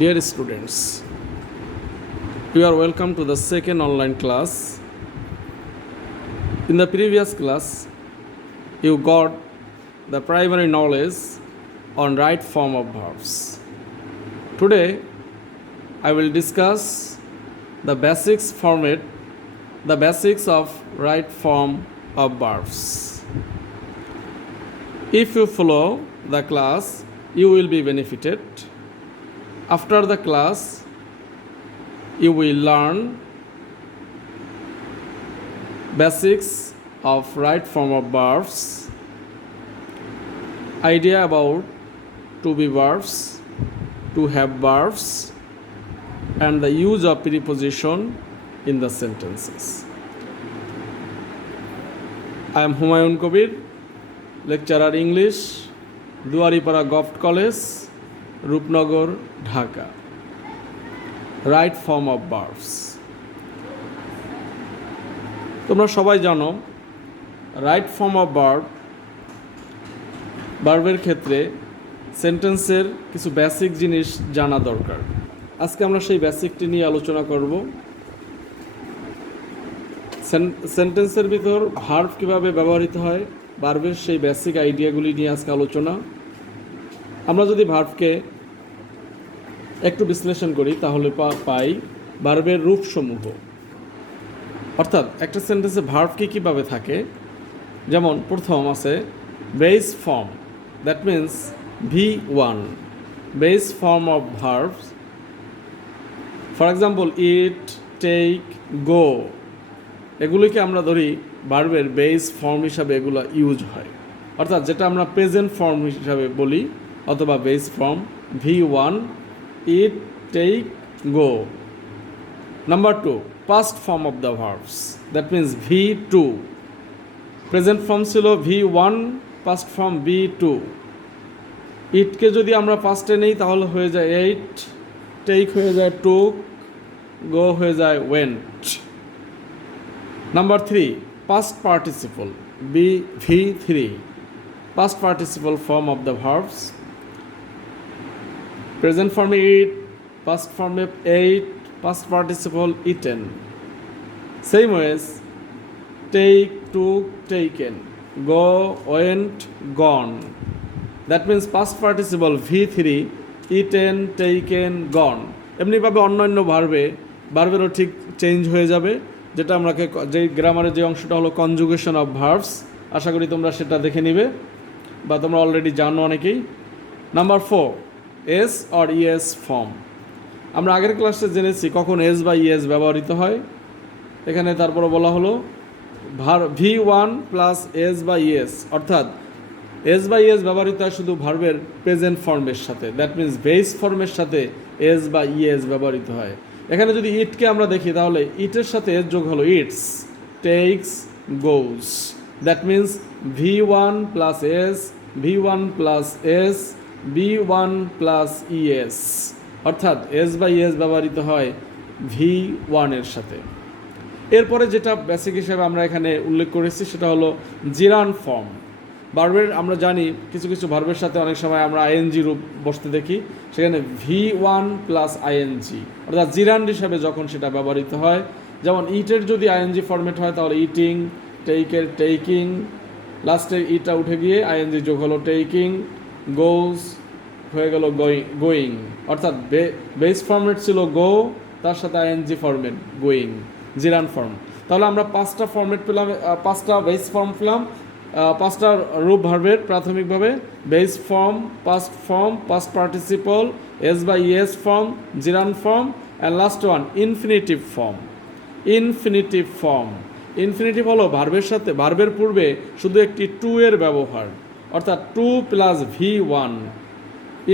Dear students, you are welcome to the second online class. In the previous class, you got the primary knowledge on right form of verbs. Today, I will discuss the basics of right form of verbs. If you follow the class, you will be benefited. After the class, you will learn basics of right form of verbs, idea about to be verbs, to have verbs, and the use of preposition in the sentences. I am Humayun Kabir, lecturer English, Duaripara Goft College, Rupnagar Dhaka. Right form of verbs. তোমরা সবাই জানো right form of ভার্বের ক্ষেত্রে সেন্টেন্সের কিছু basic জিনিস জানা দরকার। আজকে আমরা সেই বেসিকটি নিয়ে আলোচনা করব। সেন্টেন্সের ভিতর ভার্ব কীভাবে ব্যবহৃত হয়, ভার্বের সেই বেসিক আইডিয়াগুলি নিয়ে আজকে আলোচনা। আমরা যদি ভার্বকে একটু বিশ্লেষণ করি তাহলে পাই ভার্বের রূপসমূহ, অর্থাৎ একটা সেন্টেন্সে ভার্ব কীভাবে থাকে। যেমন প্রথম আছে base form, that means V1, base form of verbs. For example eat, take, go, এগুলিকে আমরা ধরি ভার্বের বেস ফর্ম হিসাবে এগুলো ইউজ হয়, অর্থাৎ যেটা আমরা প্রেজেন্ট ফর্ম হিসাবে বলি অথবা base form V1, eat, take, go. Number 2, past form of the verbs, that means V2, present form ছিল V1, পাস্ট ফর্ম V2। ইটকে যদি আমরা পাস্টে নেই তাহলে হয়ে যায় এইট, টেক হয়ে যায় টুক, গো হয়ে যায় went. Number 3, past participle V3, past participle form of the verbs, present form eat, past form ate, past participle eaten. Same ways, take, took, taken, go, went, gone. That means past participle V3, eaten, taken, gone. এমনিভাবে অন্যান্য ভার্বেরও ঠিক change হয়ে যাবে, যেটা আমরা যে গ্রামারের যে অংশটা হলো কনজুগেশন অফ ভার্বস। আশা করি তোমরা সেটা দেখে নিবে বা তোমরা অলরেডি জানো অনেকেই। Number 4, S or ES form. আমরা আগের ক্লাসে জেনেছি কখন এস বা ইএস ব্যবহৃত হয়। এখানে তারপরে বলা হলো V1 প্লাস এস বা ইএস, অর্থাৎ এস বা ইএস ব্যবহৃত হয় শুধু ভার্বের প্রেজেন্ট ফর্মের সাথে, দ্যাট মিন্স বেস ফর্মের সাথে এস বা ইএস ব্যবহৃত হয়। এখানে যদি ইটকে আমরা দেখি তাহলে ইটের সাথে এস যোগ হলো eats, takes, goes. That means V1 plus S, V1 plus S, V1 plus ES, অর্থাৎ এস বা ইএস ব্যবহৃত হয় V1 এর সাথে। এরপরে যেটা বেসিক হিসেবে আমরা এখানে উল্লেখ করেছি সেটা হলো জিরান ফর্ম। ভার্বের আমরা জানি কিছু কিছু ভার্বের সাথে অনেক সময় আমরা আইএনজি রূপ বসতে দেখি, সেখানে V1 প্লাস আইএনজি, অর্থাৎ জিরান হিসাবে যখন সেটা ব্যবহৃত হয়। যেমন ইটের যদি আইএনজি ফর্মেট হয় তাহলে ইটিং, টেকের টেকিং, লাস্টের ইটা উঠে গিয়ে আইএনজি যোগ হলো টেকিং, গোজ হয়ে গেল গোয়িং, অর্থাৎ বেস ফর্মেট ছিল গো, তার সাথে আইএনজি ফর্মেট গোয়িং, জিরান ফর্ম। তাহলে আমরা 5টা ফর্মেট পেলাম, 5টা বেস ফর্ম পেলাম, 5টা রূপ ভার্বের প্রাথমিকভাবে base form, past form, past participle, S বা ES form, gerund form, and last one infinitive form. Infinitive form, infinitive হলো ভার্বের সাথে ভার্বের পূর্বে শুধু একটি টু এর ব্যবহার, অর্থাৎ 2 প্লাস V1।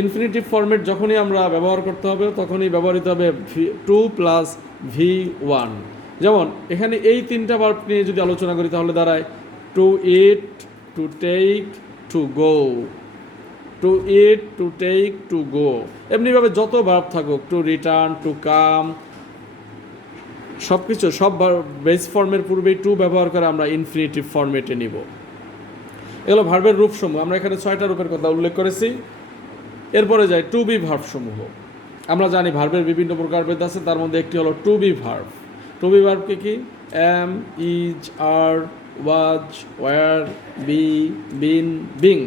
ইনফিনিটিভ ফর্মেট যখনই আমরা ব্যবহার করতে হবে তখনই ব্যবহৃত হবে 2 প্লাস V1। যেমন এখানে এই 3টা ভার্ব নিয়ে যদি আলোচনা করি তাহলে দাঁড়ায় to eat, to take, to go, to eat, to take, to go. এমনিভাবে যত ভার্ব থাকুক, টু রিটার্ন, টু কাম, সব কিছু সব বেস ফর্মের পূর্বেই টু ব্যবহার করে আমরা ইনফিনিটিভ ফর্মেটে নিব। এগুলো ভার্বের রূপসমূহ। আমরা এখানে 6টা রূপের কথা উল্লেখ করেছি। এরপরে যাই টু বি ভার্বসমূহ। আমরা জানি ভার্বের বিভিন্ন প্রকারভেদ আছে, তার মধ্যে একটি হলো to be verb. To be verb কি? Am, is, are, was, were, be, been, being.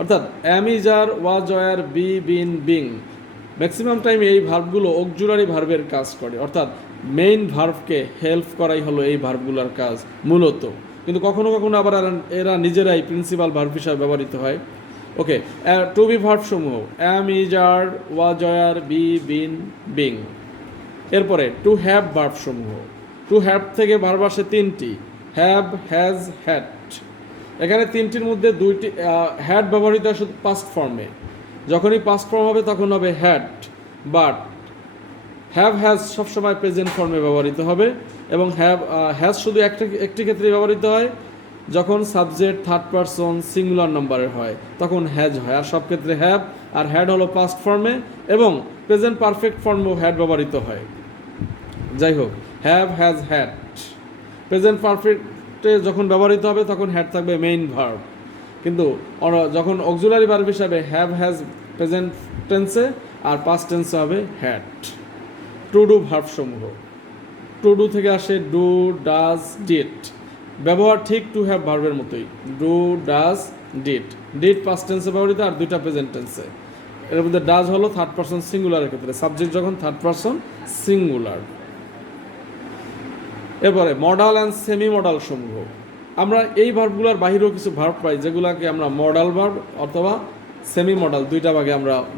অর্থাৎ am, is, are, was, were, be, been, being. Maximum time এই ভার্বগুলো অক্সিলারি ভার্বের কাজ করে, অর্থাৎ মেইন ভার্বকে হেল্প করাই হলো এই ভার্বগুলোর কাজ মূলত। কিন্তু কখনো কখনো আবার এরা নিজেরাই প্রিন্সিপাল ভার্ব হিসাবে ব্যবহৃত হয়। ওকে, টু বি ভার্ব সমূহ am, is, are, was, were, be, been, being. এরপরে টু হ্যাভ ভার্ব সমূহ। টু হ্যাভ থেকে ভার্ব আসে তিনটি, হ্যাভ, হ্যাজ, হ্যাড। এখানে তিনটির মধ্যে দুইটি হ্যাড ব্যবহৃত হয় শুধু পাস্ট ফর্মে। যখনই পাস্ট ফর্ম হবে তখন হবে হ্যাড, বাট হ্যাভ, হ্যাজ সবসময় প্রেজেন্ট ফর্মে ব্যবহৃত হবে। এবং হ্যাজ শুধু একটি ক্ষেত্রে ব্যবহৃত হয়, যখন সাবজেক্ট থার্ড পারসন সিঙ্গুলার নাম্বারের হয় তখন হ্যাজ হয়। আর সব ক্ষেত্রে হ্যাভ আর হ্যাড হলো পাস্ট ফর্মে, এবং প্রেজেন্ট পারফেক্ট ফর্মেও হ্যাড ব্যবহৃত হয়। যাই হোক, হ্যাভ, হ্যাজ, হ্যাড। প্রেজেন্ট পারফেক্টে যখন ব্যবহৃত হবে তখন হ্যাড থাকবে মেইন ভার্ব, কিন্তু যখন অক্সিলারি ভার্ব হিসাবে হ্যাভ, হ্যাজ প্রেজেন্ট টেন্সে, আর পাস্ট টেন্সে হবে হ্যাড। টু ডু ভার্ব সমূহ। টু ডু থেকে আসে ডু, ডাজ, ডিড। ব্যবহার ঠিক টু হ্যাভ ভার্বের মতোই, do, does, did. Did past টেন্সে ব্যবহৃত আর দুইটা প্রেজেন্ট টেন্সে। এর মধ্যে ডাজ হলো থার্ড পারসন সিঙ্গুলারের ক্ষেত্রে, সাবজেক্ট যখন থার্ড পারসন সিঙ্গুলার। এরপরে মডাল অ্যান্ড সেমি মডাল সমূহ। আমরা এই ভার্বগুলোর বাহিরেও কিছু ভার্ব পাই যেগুলোকে আমরা মডাল ভার্ব অথবা সেমি মডাল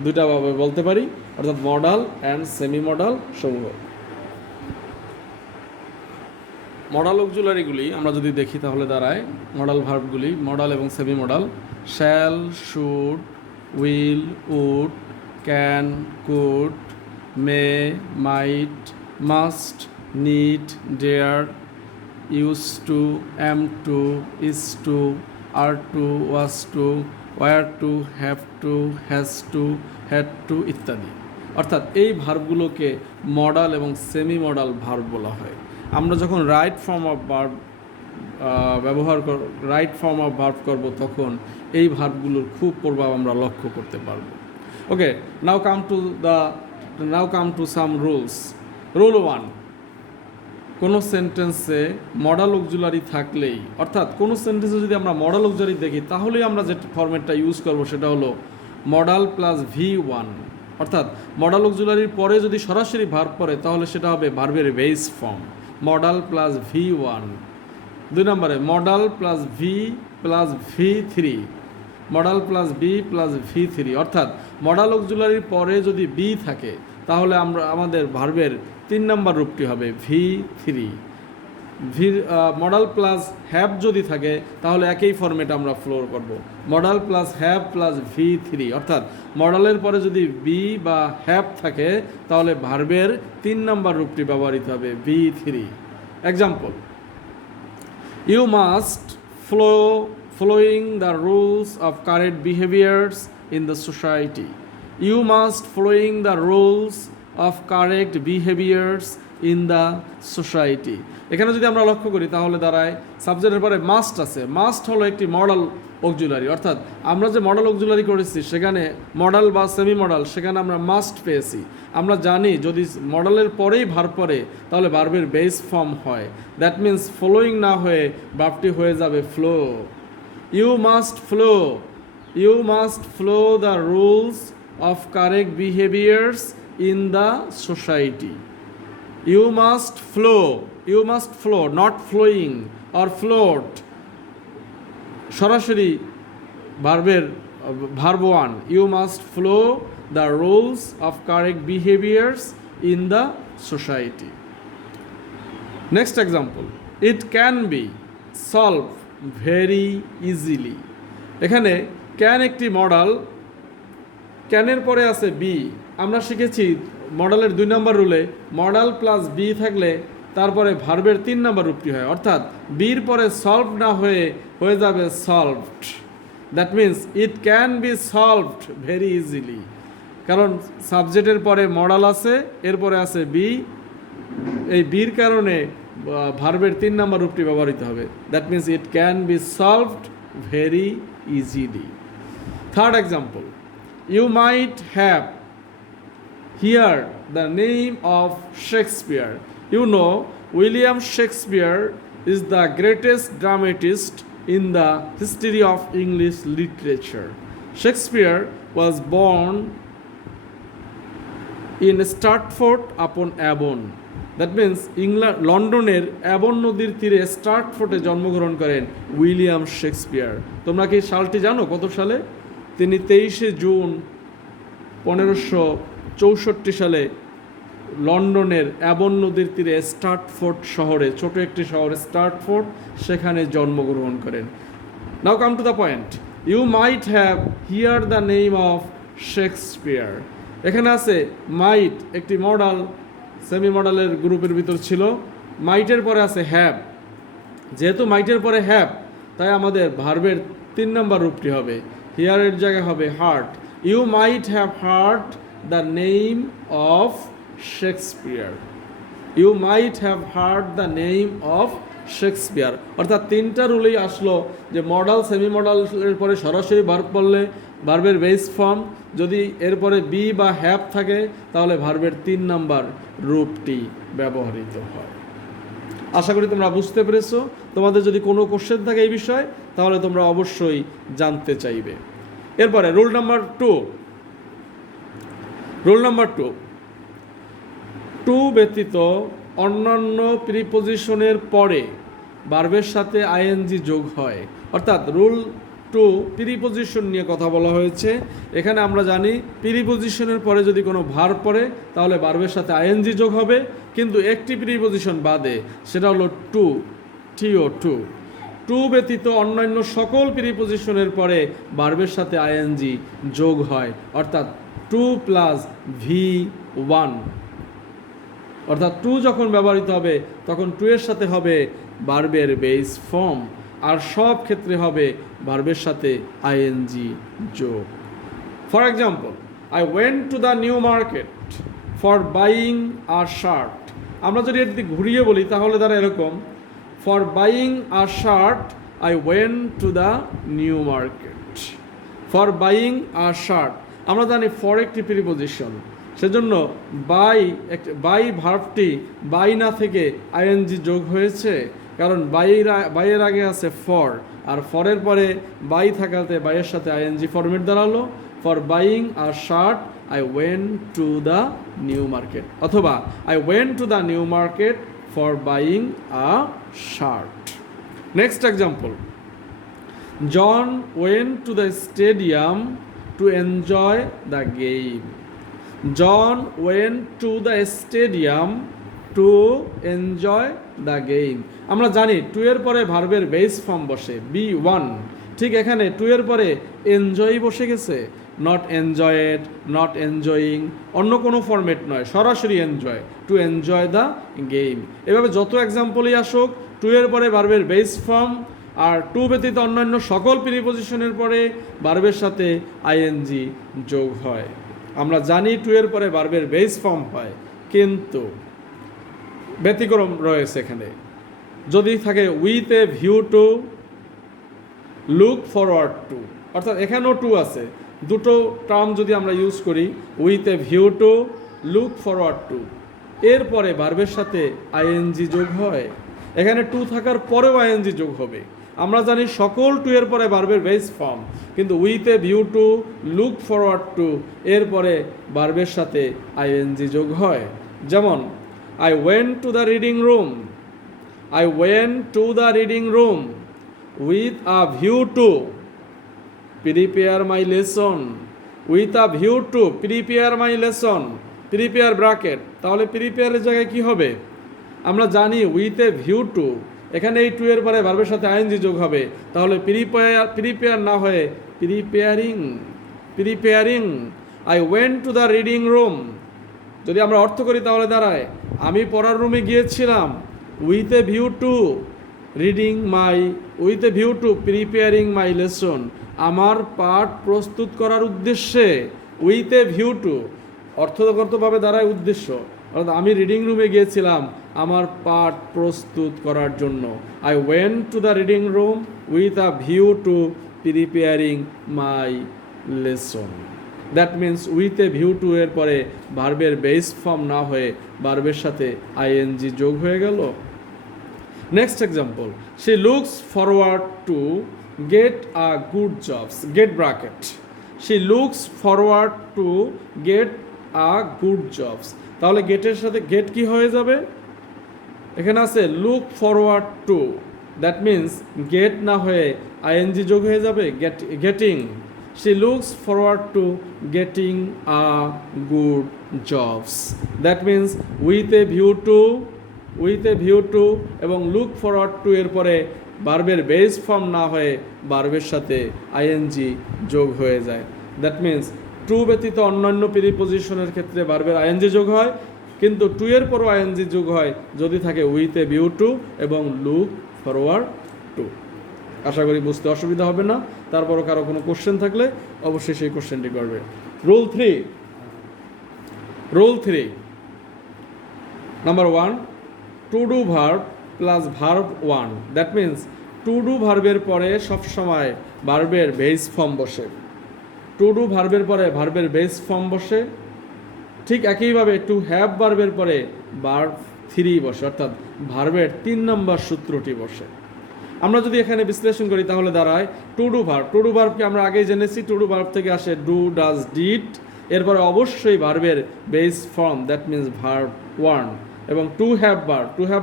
দুইটা ভাবে বলতে পারি, অর্থাৎ মডাল অ্যান্ড সেমি মডাল সমূহ। মডাল অক্সিলারিগুলি আমরা যদি দেখি তাহলে দাঁড়ায় মডাল ভার্বগুলি, মডাল এবং semi modal. Shall, should, will, would, can, could, may, might, must, need, dare, use to, am to, is to, are to, was to, were to, have to, has to, had to ইত্যাদি। অর্থাৎ এই ভার্বগুলোকে modal এবং semi modal verb বলা হয়। আমরা যখন right form of verb right form of verb করব তখন এই ভার্বগুলোর খুব প্রভাব আমরা লক্ষ্য করতে পারব। Okay, now come to some rules. Rule 1, কোনো সেন্টেন্সে মডাল অক্সিলারি থাকলেই, অর্থাৎ কোনো সেন্টেন্সে যদি আমরা মডাল অক্সিলারি দেখি তাহলেই আমরা যে ফরম্যাটটা ইউজ করব সেটা হলো মডাল প্লাস V1। অর্থাৎ মডাল অক্সিলারির পরে যদি সরাসরি ভার্ব পড়ে তাহলে সেটা হবে ভার্বের base form, modal plus V1। 2 নম্বরে modal plus V plus V3, modal plus be plus V3। অর্থাৎ মডাল অক্সিলারির পরে যদি বি থাকে তাহলে আমাদের ভার্বের 3 নম্বর রূপটি হবে V3। মডাল প্লাস হ্যাভ যদি থাকে তাহলে একই ফরম্যাট আমরা ফ্লোর করব, modal plus have plus V3। অর্থাৎ মডালের পরে যদি বি বা হ্যাভ থাকে তাহলে ভার্বের 3 নম্বর রূপটি ব্যবহৃত হবে V3। Example, you must following the rules of correct behaviors in the society. You must following the rules of correct behaviors in the society. এখানে যদি আমরা লক্ষ্য করি তাহলে দাঁড়ায় সাবজেক্টের পরে মাস্ট আছে। মাস্ট হলো একটি মডাল অক্সিলারি, অর্থাৎ আমরা যে মডাল অক্সিলারি করেছি সেখানে মডাল বা সেমি মডাল সেখানে আমরা মাস্ট পেয়েছি। আমরা জানি যদি মডালের পরেই ভার্ব পড়ে তাহলে ভার্বের বেস ফর্ম হয়, দ্যাট মিন্স ফলোয়িং না হয়ে ভার্বটি হয়ে যাবে flow. You must flow the rules of correct behaviors in the society. You must flow, not flowing or float. সরাসরি ভার্বের verb 1, you must flow the rules of correct behaviors in the society. Next example, it can be solved very easily. এখানে can একটি modal, ক্যানের পরে আছে B. আমরা শিখেছি মডালের 2 নম্বর রুলে modal plus B থাকলে তারপরে ভার্বের 3 নম্বর রূপটি হয়, অর্থাৎ বির পরে সলভ না হয়ে যাবে solved. That means it can be solved very easily, কারণ সাবজেক্টের পরে মডাল আছে, এরপরে আছে বি। এই বির কারণে ভার্বের 3 নম্বর রূপটি ব্যবহৃত হবে, that means it can be solved very easily. Third example, you might have hear the name of Shakespeare. You know, William Shakespeare is the greatest dramatist in the history of English literature. Shakespeare was born in Stratford upon Avon. That means লন্ডনের অ্যাবন নদীর তীরে স্ট্রাটফোর্ডে জন্মগ্রহণ করেন William Shakespeare. তোমরা কি সালটি জানো কত সালে? তিনি 23শে জুন 1564 সালে লন্ডনের অ্যাবন নদীর তীরে স্ট্রাটফোর্ড শহরে, ছোট একটি শহর স্ট্রাটফোর্ড, সেখানে জন্মগ্রহণ করেন। Now come to the point, you might have hear the name of Shakespeare. এখানে আছে মাইট, একটি মডাল সেমি মডেলের গ্রুপের ভিতর ছিল। মাইটের পরে আছে হ্যাভ। যেহেতু মাইটের পরে হ্যাভ, তাই আমাদের ভার্বের 3 নম্বর রূপটি হবে হিয়ারের জায়গায় হবে heard. You might have heard the name of Shakespeare. You might have heard the name of Shakespeare. অর্থাৎ 3টা রুলেই আসলো যে মডাল সেমি মডালের পরে সরাসরি ভার্ব পড়লে ভার্বের বেস ফর্ম, যদি এরপরে বি বা হ্যাভ থাকে তাহলে ভার্বের 3 নম্বর রূপটি ব্যবহৃত হয়। আশা করি তোমরা বুঝতে পেরেছো। তোমাদের যদি কোনো কোশ্চেন থাকে এই বিষয়ে তাহলে তোমরা অবশ্যই জানতে চাইবে। এরপরে rule number 2। Rule number 2, to ব্যতীত অন্যান্য প্রিপোজিশনের পরে ভার্বের সাথে আইএনজি যোগ হয়। অর্থাৎ রুল 2 প্রিপোজিশন নিয়ে কথা বলা হয়েছে। এখানে আমরা জানি প্রিপোজিশনের পরে যদি কোনো ভার্ব পড়ে তাহলে ভার্বের সাথে আইএনজি যোগ হবে, কিন্তু একটি প্রিপোজিশন বাদে, সেটা হলো টু, TO2। টু ব্যতীত অন্যান্য সকল প্রিপোজিশনের পরে ভার্বের সাথে আইএনজি যোগ হয়, অর্থাৎ 2 + V1। অর্থাৎ টু যখন ব্যবহৃত হবে তখন 2 এর সাথে হবে ভার্বের বেস ফর্ম, আর সব ক্ষেত্রে হবে ভার্বের সাথে আইএনজি যোগ। For example, I went to the New Market for buying a shirt. আমরা যদি এটি ঘুরিয়ে বলি তাহলে তারা এরকম, for buying a shirt I went to the New Market. For buying a shirt, আমরা জানি ফর একটি প্রিপোজিশন, সেজন্য বাই ভার্বটি বাই না থেকে আইএনজি যোগ হয়েছে, কারণ বাইয়ের আগে আছে ফর, আর ফরের পরে বাই থাকাতে বাইয়ের সাথে আইএনজি ফরমেট দাঁড়ালো। For buying a shirt I went to the New Market, অথবা I went to the New Market for buying a shirt. Next example, John went to the stadium to enjoy the game. John went to the stadium to enjoy the game. আমরা জানি 2 এর পরে ভার্বের base form বসে B1, ঠিক এখানে 2 এর পরে এনজয় বসে গেছে, নট এনজয়েড, নট এনজয়িং, অন্য কোনো ফরম্যাট নয়, সরাসরি enjoy, two enjoy the game. এভাবে যত এক্সাম্পলই আসুক 2 এর পরে ভার্বের বেস ফর্ম, আর 2 ব্যতীত অন্যান্য সকল প্রিপোজিশনের পরে ভার্বের সাথে আইএনজি যোগ হয়। আমরা জানি 2 এর পরে ভার্বের বেস ফর্ম হয়, কিন্তু ব্যতিক্রম রয়েছে এখানে। যদি থাকে with a view two, look forward two, অর্থাৎ এখানেও 2 আছে। দুটো টার্ম যদি আমরা ইউজ করি, with a view two, look forward two, এরপরে ভার্বের সাথে আইএনজি যোগ হয়। এখানে 2 থাকার পরেও আইএনজি যোগ হবে। আমরা জানি সকল 2 এর পরে ভার্বের বেস ফর্ম, কিন্তু with a view two, look forward two, এরপরে ভার্বের সাথে আইএনজি যোগ হয়। যেমন I went to the reading room. I went to the reading room with a view to prepare my lesson. With a view to prepare my lesson. Prepare bracket. তাহলে prepare এর জায়গায় কি হবে? আমরা জানি with a view to, এখানে এই 2 এর পরে ভার্বের সাথে আইএনজি যোগ হবে, তাহলে prepare না হয়ে preparing. I went to the reading room. যদি আমরা অর্থ করি তাহলে দাঁড়ায়, আমি পড়ার রুমে গিয়েছিলাম with a view two preparing my lesson, আমার পাঠ প্রস্তুত করার উদ্দেশ্যে। উইথ এ ভিউ টু অর্থগতভাবে দাঁড়ায় উদ্দেশ্য, অর্থাৎ আমি রিডিং রুমে গিয়েছিলাম আমার পাঠ প্রস্তুত করার জন্য। I went to the reading room with a view to preparing my lesson. That means with a view two এর পরে ভার্বের বেস ফর্ম না হয়ে ভার্বের সাথে আইএনজি যোগ হয়ে গেল। Next example, she looks forward to get a good jobs, get bracket, she looks forward to get a good jobs. তাহলে গেটের সাথে গেট কি হয়ে যাবে, এখানে আছে look forward to, that means get না হয়ে আইএনজি যোগ হয়ে যাবে, getting, she looks forward to getting a good jobs, that means with a view to এবং লুক ফরওয়ার্ড টু এর পরে ভার্বের বেস ফর্ম না হয়ে ভার্বের সাথে আইএনজি যোগ হয়ে যায়। দ্যাট মিন্স টু ব্যতীত অন্যান্য প্রিপজিশনের ক্ষেত্রে ভার্বের আইএনজি যোগ হয়, কিন্তু টু এর পরও আইএনজি যোগ হয় যদি থাকে উইথ এ ভিউ টু এবং লুক ফরওয়ার্ড টু। আশা করি বুঝতে অসুবিধা হবে না। তারপরও কারো কোনো কোশ্চেন থাকলে অবশ্যই সেই কোশ্চেনটি করবে। Rule three number 1, two do verb plus verb 1, that means to do ভার্বের পরে সবসময় ভার্বের বেস ফর্ম বসে, টু ডু ভার্বের পরে ভার্বের বেস ফর্ম বসে। ঠিক একইভাবে টু হ্যাভ ভার্বের পরে ভার্ব 3 বসে, অর্থাৎ ভার্বের 3 নম্বর সূত্রটি বসে। আমরা যদি এখানে বিশ্লেষণ করি তাহলে দাঁড়ায় টু ডু ভার্বকে আমরা আগেই জেনেছি, টু ডু ভার্ব থেকে আসে ডু, ডাজ, ডিড, এরপরে অবশ্যই ভার্বের base form that means verb 1। এবং টু হ্যাভ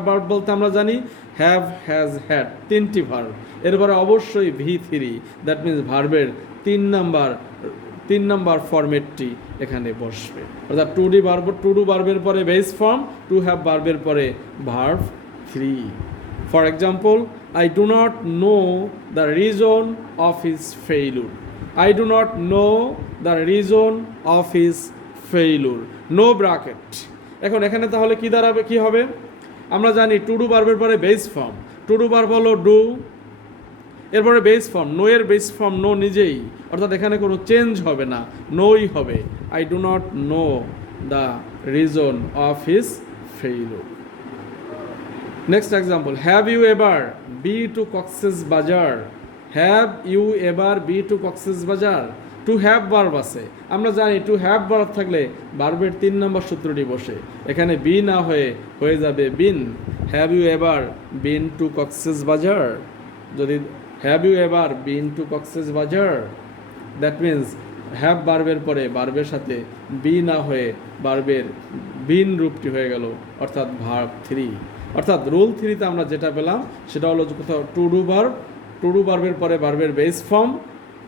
ভার্ব বলতে আমরা জানি হ্যাভ, হ্যাজ, হ্যাড, 3টি ভার্ব, এরপরে অবশ্যই V3 দ্যাট মিন্স ভার্বের 3 নাম্বার ফরম্যাটটি এখানে বসবে, অর্থাৎ টু ডু ভার্বের পরে বেস ফর্ম, টু হ্যাভ ভার্বের পরে verb 3। For example, I do not know the reason of his failure. I do not know the reason of his failure. No bracket. এখন এখানে তাহলে কি দাঁড়াবে, কি হবে? আমরা জানি টু ডু ভার্বের পরে base form, two do verb হলো ডু, এরপরে বেস ফর্ম, নো এর বেস ফর্ম নো নিজেই, অর্থাৎ এখানে কোনো চেঞ্জ হবে না, নোই হবে। I do not know the reason of his failure. Next example, have you ever been to Cox's Bazar? Have you ever been to Cox's Bazar? Two have verb আছে, আমরা জানি টু হ্যাভ ভার্ব থাকলে ভার্বের 3 নম্বর সূত্রটি বসে, এখানে B না হয়ে যাবে been. Have you ever been to Cox's Bazar, যদি have you ever been to Cox's Bazar, that means have ভার্বের পরে ভার্বের সাথে বি না হয়ে ভার্বের বিন রূপটি হয়ে গেল, অর্থাৎ ভার্ব 3। অর্থাৎ রুল 3তে আমরা যেটা পেলাম সেটা হলো কোথাও টু ডু ভার্বের পরে ভার্বের বেস ফর্ম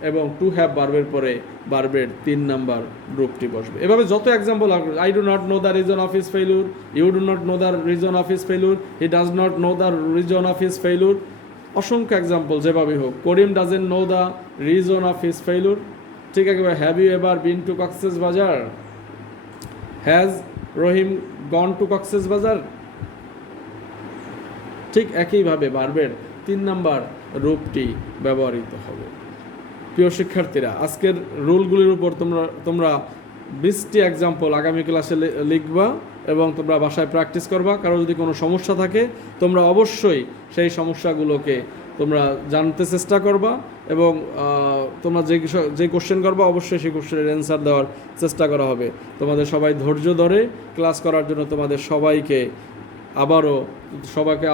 এবং টু হ্যাভ ভার্বের পরে ভার্বের 3 নাম্বার রূপটি বসবে। এভাবে যত example, I do not know the reason of his failure, you do not know the reason of his failure, he does not know the reason of his failure, অসংখ্য example যেভাবেই হোক। Karim doesn't know the reason of his failure, ঠিক আছে। Have you ever been to Cox's Bazar, has Rahim gone to Cox's বাজার, ঠিক একইভাবে ভার্বের 3 number রূপটি ব্যবহৃত হবে। প্রিয় শিক্ষার্থীরা, আজকের রুলগুলির উপর তোমরা 20টি এক্সাম্পল আগামী ক্লাসে লিখবা এবং তোমরা বাসায় প্র্যাকটিস করবা। কারো যদি কোনো সমস্যা থাকে তোমরা অবশ্যই সেই সমস্যাগুলোকে তোমরা জানতে চেষ্টা করবা এবং তোমরা যে কোশ্চেন করবা অবশ্যই সেই কোশ্চেনের অ্যান্সার দেওয়ার চেষ্টা করা হবে। তোমাদের সবাই ধৈর্য ধরে ক্লাস করার জন্য তোমাদের সবাইকে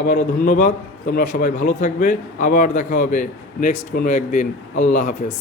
আবারও ধন্যবাদ। তোমরা সবাই ভালো থাকবে, আবার দেখা হবে নেক্সট কোনো একদিন। আল্লাহ হাফেজ।